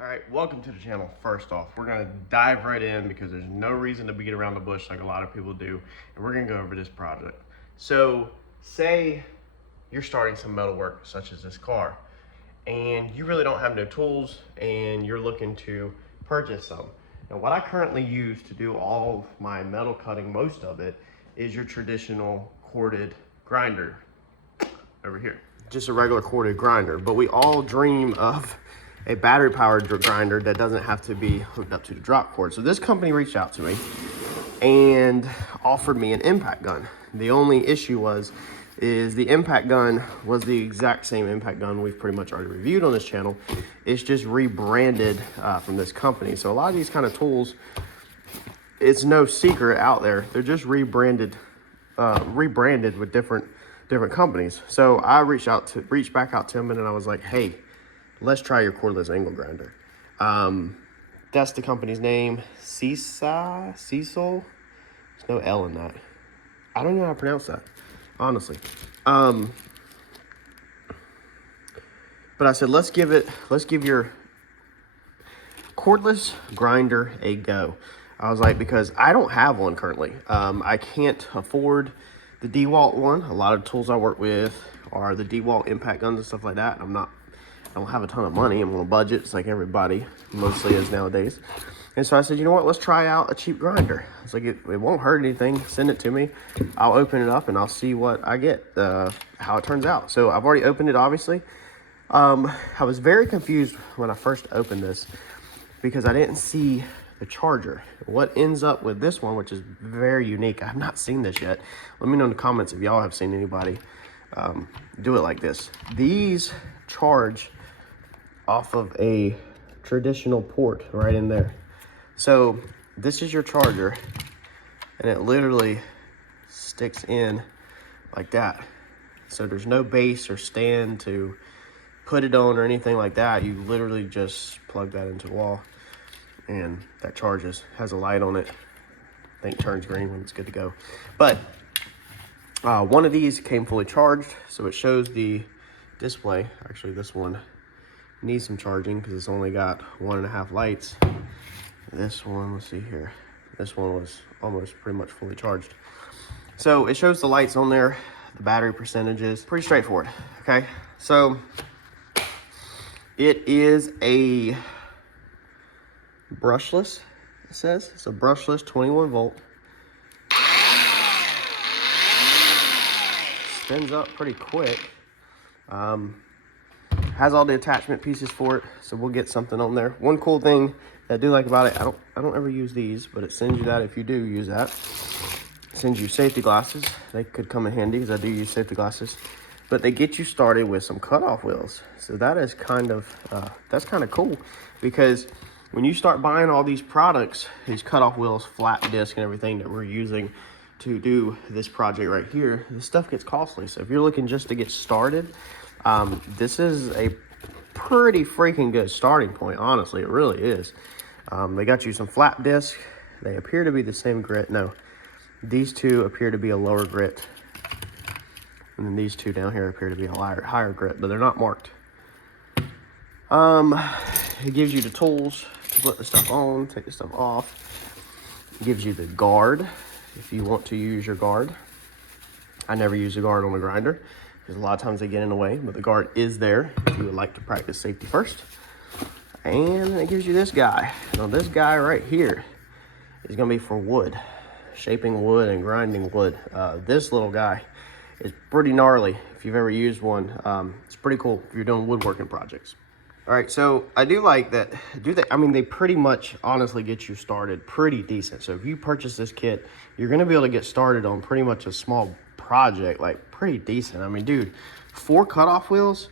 All right, welcome to the channel. First off, we're gonna dive right in because there's no reason to beat around the bush like a lot of people do, and we're gonna go over this project. So, say you're starting some metal work such as this car, and you really don't have no tools, and you're looking to purchase some. Now, what I currently use to do all of my metal cutting, most of it, is your traditional corded grinder over here. Just a regular corded grinder, but we all dream of a battery powered grinder that doesn't have to be hooked up to the drop cord. So this company reached out to me and offered me an impact gun. The only issue is the impact gun was the exact same impact gun we've pretty much already reviewed on this channel. It's just rebranded from this company. So a lot of these kind of tools, it's no secret out there. They're just rebranded with different companies. So I reached back out to him, and then I was like, hey, let's try your cordless angle grinder. That's the company's name, SEESII. There's no L in that. I don't know how to pronounce that, honestly. But I said, let's give your cordless grinder a go. I was like, because I don't have one currently. I can't afford the DeWalt one. A lot of tools I work with are the DeWalt impact guns and stuff like that. I don't have a ton of money. I'm on a budget, it's like everybody mostly is nowadays. And so I said, you know what, let's try out a cheap grinder. It's like, it won't hurt anything. Send it to me. I'll open it up and I'll see what I get, how it turns out. So I've already opened it, obviously. I was very confused when I first opened this because I didn't see the charger. What ends up with this one, which is very unique, I've not seen this yet. Let me know in the comments if y'all have seen anybody do it like this. These charge off of a traditional port right in there. So this is your charger, and it literally sticks in like that. So there's no base or stand to put it on or anything like that. You literally just plug that into the wall, and that charges. Has a light on it. I think turns green when it's good to go. But one of these came fully charged, so it shows the display. Actually, this one needs some charging because it's only got 1.5 lights. This one, let's see here. This one was almost pretty much fully charged. So it shows the lights on there, the battery percentages. Pretty straightforward, okay? So it is a brushless, it says. It's a brushless 21 volt. Spins up pretty quick. Has all the attachment pieces for it, so we'll get something on there. One cool thing that I do like about it, I don't ever use these, but it sends you that if you do use that. It sends you safety glasses. They could come in handy because I do use safety glasses. But they get you started with some cutoff wheels. So that is kind of cool, because when you start buying all these products, these cutoff wheels, flat disc and everything that we're using to do this project right here, this stuff gets costly. So if you're looking just to get started, this is a pretty freaking good starting point. Honestly, it really is. They got you some flat disc. They appear to be the same grit. No, these two appear to be a lower grit, and then these two down here appear to be a higher grit, but they're not marked. It gives you the tools to put the stuff on, take the stuff off. It gives you the guard if you want to use your guard. I never use a guard on the grinder because a lot of times they get in the way, but the guard is there if you would like to practice safety first. And it gives you this guy. Now this guy right here is gonna be for wood, shaping wood and grinding wood. This little guy is pretty gnarly. If you've ever used one, it's pretty cool if you're doing woodworking projects. All right, so I do like that. I mean, they pretty much honestly get you started pretty decent. So if you purchase this kit, you're gonna be able to get started on pretty much a small project, like pretty decent. I mean, dude, 4 cutoff wheels,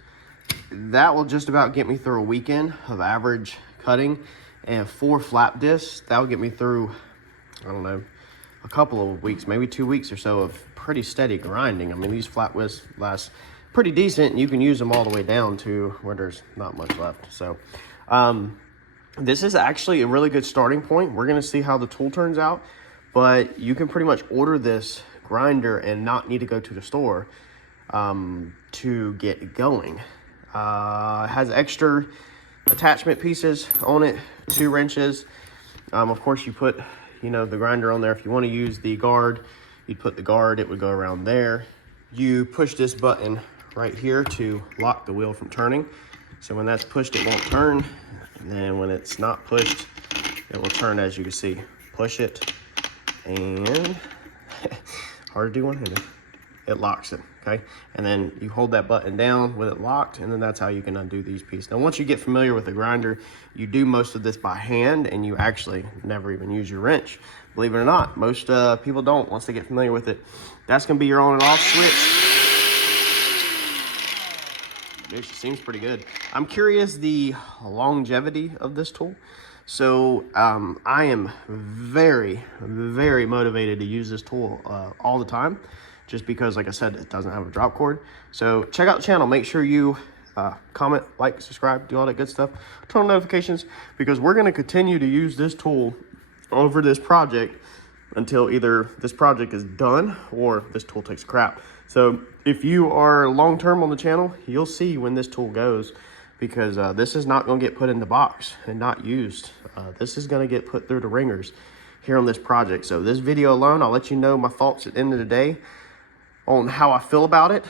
that will just about get me through a weekend of average cutting, and 4 flap discs, that will get me through, I don't know, a couple of weeks, maybe 2 weeks or so of pretty steady grinding. I mean, these flat wheels last pretty decent, and you can use them all the way down to where there's not much left. So this is actually a really good starting point. We're gonna see how the tool turns out, but you can pretty much order this grinder and not need to go to the store to get going. It has extra attachment pieces on it, 2 wrenches. Of course, you put, the grinder on there. If you want to use the guard, you'd put the guard, it would go around there. You push this button right here to lock the wheel from turning. So when that's pushed, it won't turn. And then when it's not pushed, it will turn, as you can see. Push it, and hard to do one-handed. It locks it, okay? And then you hold that button down with it locked, and then that's how you can undo these pieces. Now, once you get familiar with the grinder, you do most of this by hand, and you actually never even use your wrench. Believe it or not, most people don't once they get familiar with it. That's gonna be your on and off switch. It seems pretty good. I'm curious the longevity of this tool. So I am very, very motivated to use this tool all the time, just because, like I said, it doesn't have a drop cord. So check out the channel. Make sure you comment, like, subscribe, do all that good stuff. Turn on notifications, because we're going to continue to use this tool over this project until either this project is done or this tool takes crap. So if you are long-term on the channel, you'll see when this tool goes, because this is not going to get put in the box and not used. This is going to get put through the ringers here on this project. So this video alone, I'll let you know my thoughts at the end of the day on how I feel about it.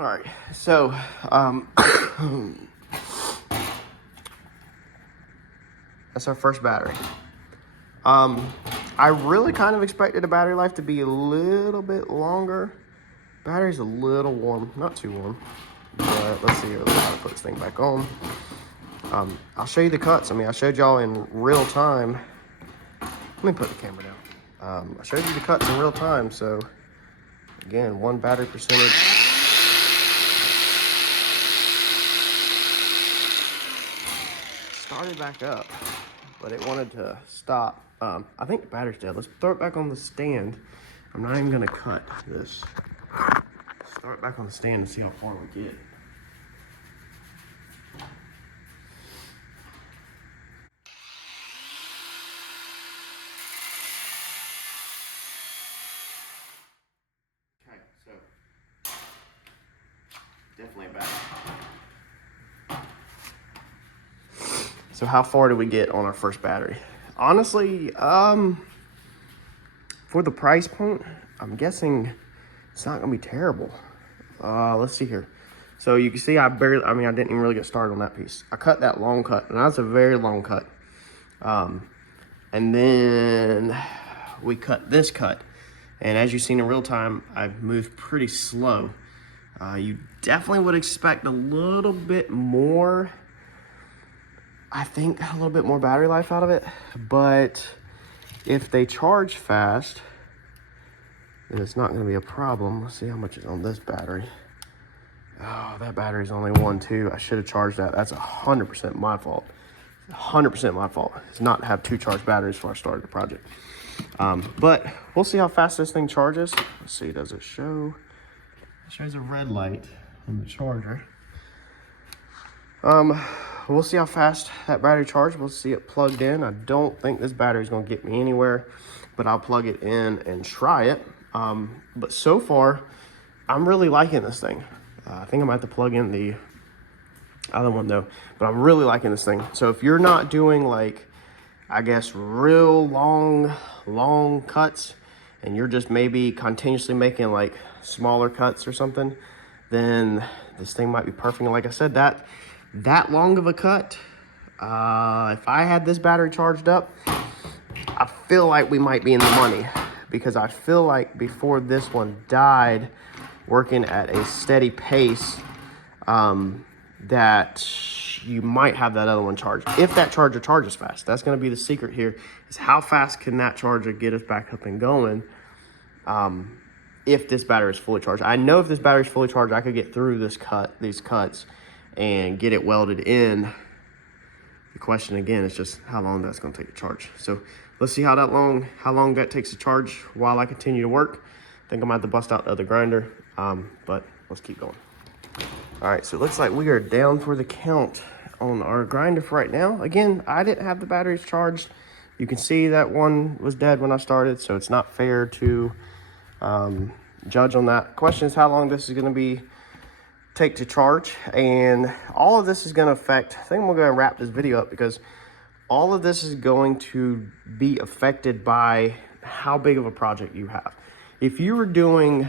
All right, so that's our first battery. I really kind of expected the battery life to be a little bit longer. Battery's a little warm, not too warm, but let's see here, how to put this thing back on. I'll show you the cuts. I mean, I showed y'all in real time. Let me put the camera down. I showed you the cuts in real time, so again, 1 battery percentage. Started back up, but it wanted to stop. I think the battery's dead. Let's throw it back on the stand. I'm not even gonna cut this. Start it back on the stand and see how far we get. Okay, so definitely a battery. So how far did we get on our first battery? Honestly, for the price point, I'm guessing it's not gonna be terrible. Let's see here. So you can see I didn't even really get started on that piece. I cut that long cut, and that's a very long cut. And then we cut this cut. And as you've seen in real time, I've moved pretty slow. You definitely would expect a little bit more, I think a little bit more battery life out of it. But if they charge fast, then it's not gonna be a problem. Let's see how much is on this battery. Oh, that battery's only 1.2. I should have charged that. That's 100% my fault. 100% my fault. It's not to have 2 charged batteries before I started the project. But we'll see how fast this thing charges. Let's see, does it show? It shows a red light on the charger. We'll see how fast that battery charges. We'll see it plugged in. I don't think this battery is going to get me anywhere, but I'll plug it in and try it. But so far, I'm really liking this thing. I think I might have to plug in the other one though, but I'm really liking this thing. So if you're not doing like, I guess, real long cuts, and you're just maybe continuously making like smaller cuts or something, then this thing might be perfect. And like I said, that long of a cut, if I had this battery charged up, I feel like we might be in the money, because I feel like before this one died, working at a steady pace, that you might have that other one charged. If that charger charges fast, that's gonna be the secret here, is how fast can that charger get us back up and going, if this battery is fully charged. I know if this battery is fully charged, I could get through these cuts and get it welded in. The question again is just how long that's gonna take to charge. So let's see how long that takes to charge while I continue to work. I think I might have to bust out the other grinder, but let's keep going. All right, so it looks like we are down for the count on our grinder for right now. Again, I didn't have the batteries charged. You can see that one was dead when I started, so it's not fair to judge on that. Question is how long this is gonna take to charge, and all of this is gonna affect, I think I'm gonna wrap this video up, because all of this is going to be affected by how big of a project you have. If you were doing,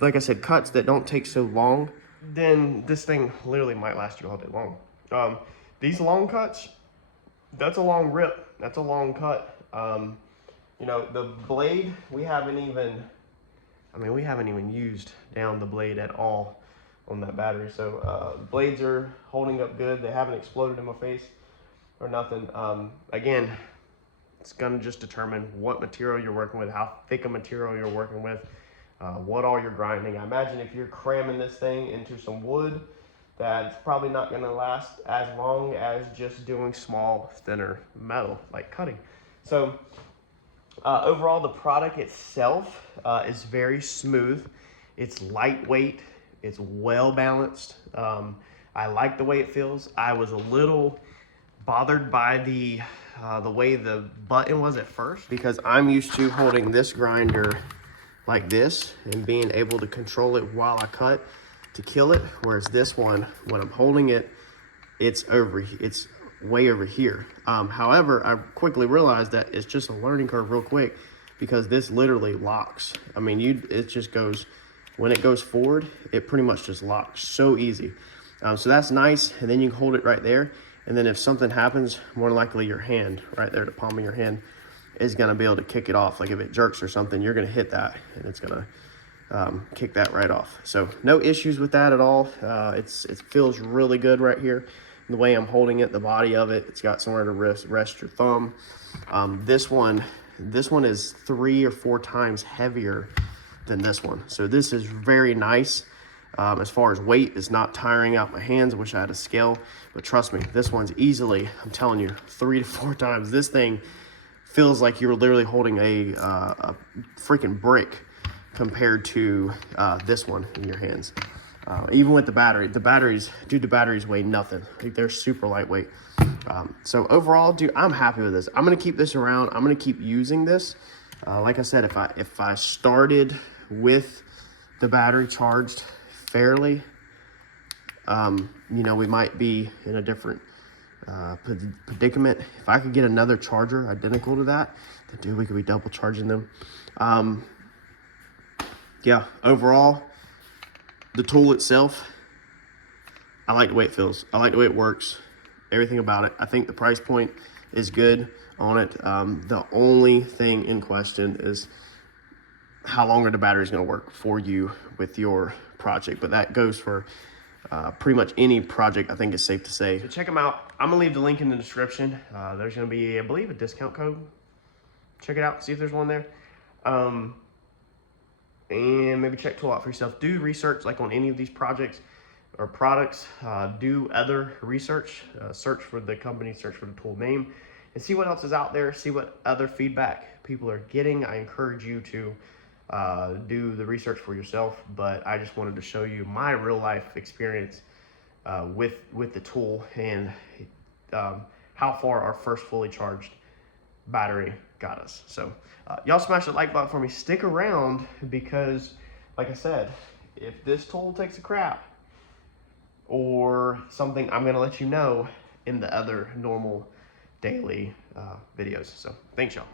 like I said, cuts that don't take so long, then this thing literally might last you all day long. These long cuts, that's a long rip, that's a long cut. You know, the blade, we haven't even used down the blade at all on that battery. So blades are holding up good. They haven't exploded in my face or nothing. Again, it's gonna just determine what material you're working with, how thick a material you're working with, what all you're grinding. I imagine if you're cramming this thing into some wood, that's probably not gonna last as long as just doing small, thinner metal, like cutting. So overall, the product itself is very smooth. It's lightweight, it's well balanced. I like the way it feels. I was a little bothered by the way the button was at first, because I'm used to holding this grinder like this and being able to control it while I cut to kill it, whereas this one, when I'm holding it, it's way over here. However, I quickly realized that it's just a learning curve real quick, because this literally locks. I mean, it just goes when it goes forward, it pretty much just locks so easy. So that's nice. And then you can hold it right there. And then if something happens, more than likely your hand right there, the palm of your hand, is gonna be able to kick it off. Like if it jerks or something, you're gonna hit that and it's gonna kick that right off. So no issues with that at all. It feels really good right here. The way I'm holding it, the body of it, it's got somewhere to rest your thumb. This one is 3 or 4 times heavier than this one. So this is very nice. As far as weight, it's not tiring out my hands. I wish I had a scale, but trust me, this one's easily, I'm telling you, 3 to 4 times. This thing feels like you're literally holding a freaking brick compared to this one in your hands. Even with the batteries weigh nothing. Like, they're super lightweight. So overall, dude, I'm happy with this. I'm gonna keep this around. I'm gonna keep using this. Like I said, if I started with the battery charged fairly, you know, we might be in a different predicament. If I could get another charger identical to that, then dude, we could be double charging them. Yeah, overall, the tool itself, I like the way it feels. I like the way it works, everything about it. I think the price point is good on it. The only thing in question is how long are the batteries gonna work for you with your project, but that goes for pretty much any project, I think it's safe to say. So check them out. I'm gonna leave the link in the description. There's gonna be, I believe, a discount code. Check it out, see if there's one there. And maybe check tool out for yourself. Do research like on any of these projects or products. Do other research. Search for the company, search for the tool name, and see what else is out there. See what other feedback people are getting. I encourage you to do the research for yourself, but I just wanted to show you my real life experience with the tool and how far our first fully charged battery got us. So y'all smash the like button for me. Stick around because, like I said, if this tool takes a crap or something, I'm gonna let you know in the other normal daily videos. So thanks, y'all.